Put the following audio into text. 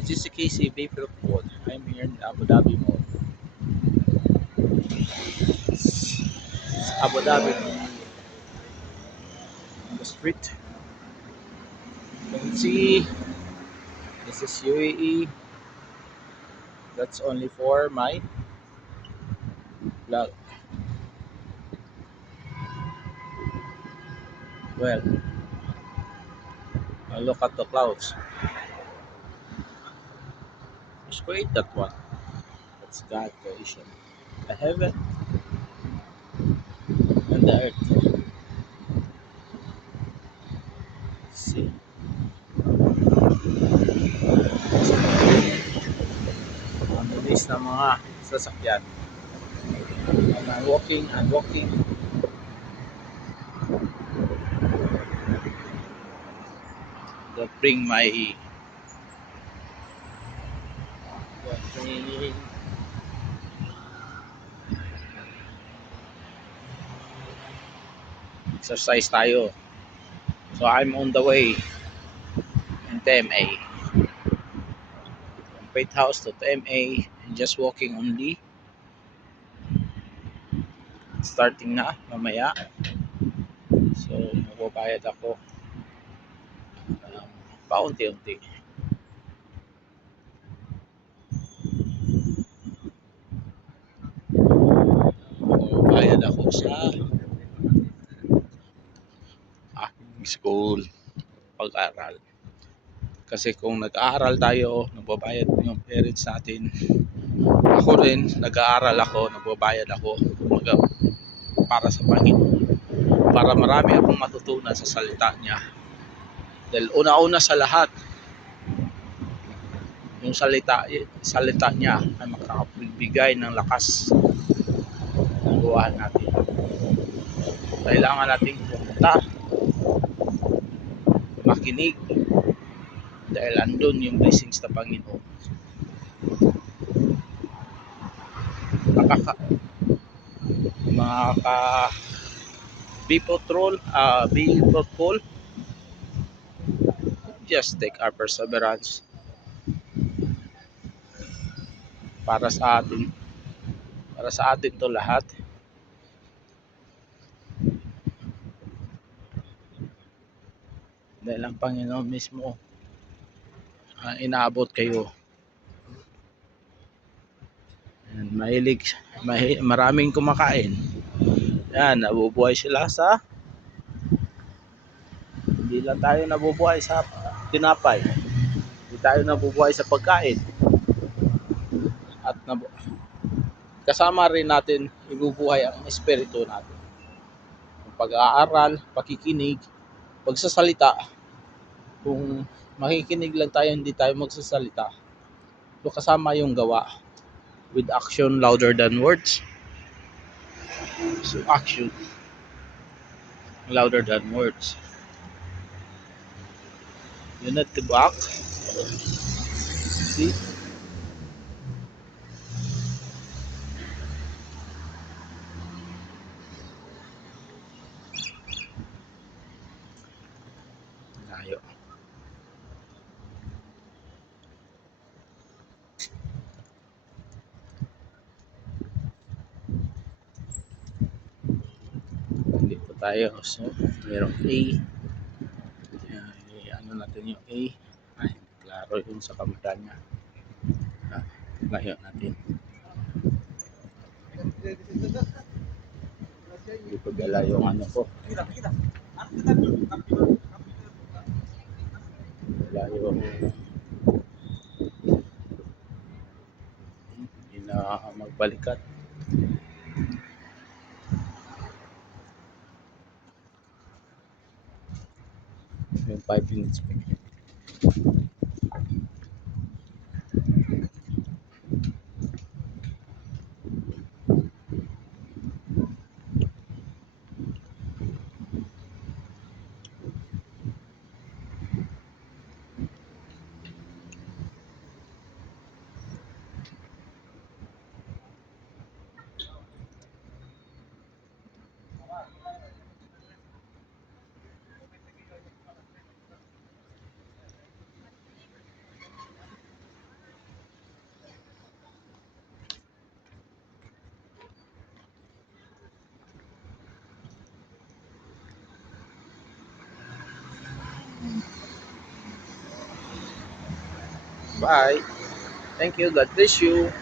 GCKC Vapor Food. I'm here in Abu Dhabi Mall. It's Abu Dhabi on the street. You can see this is UAE. That's only for my vlog. Well, look at the clouds. Just create that one. That's God creation. The heaven and the earth. See. Ang bilis ng mga sasakyan. And I'm walking. That bring my bring exercise tayo. So I'm on the way in TMA. From Faith House to TMA and just walking only. Starting na mamaya. So magbabayad ako paunti-unti. Magbabayad ako sa aking school pag-aral. Kasi kung nag-aaral tayo, nagbabayad yung parents natin. Ako rin, nag-aaral ako, nagbabayad ako para sa Panginoon. Para marami akong matutunan sa salita niya. Dahil una-una sa lahat, yung salita niya ay makakapibigay ng lakas ng buhay natin. Kailangan nating pumunta, makinig, dahil andun yung blessings ng Panginoon. Mga be-patrol, just take our perseverance para sa atin to lahat. Dahil ang Panginoon mismo inaabot kayo. And maraming kumakain. Yan, nabubuhay sila hindi lang tayo nabubuhay sa tinapay. Hindi tayo nabubuhay sa pagkain. At kasama rin natin ibubuhay ang espiritu natin. Yung pag-aaral, pakikinig, pagsasalita. Kung makikinig lang tayo, hindi tayo magsasalita. So kasama yung gawa. With action louder than words. So action louder than words. You need to act. See? Layo. Dito tayo. So, mayroong A. Ano natin yung A. Ay, klaro yung sa kamera niya. Layo natin. Hindi ko dala yung ano ko. Wala yung hindi na magbalikat. Yung 5 minutes pa. Bye. Thank you. God bless you.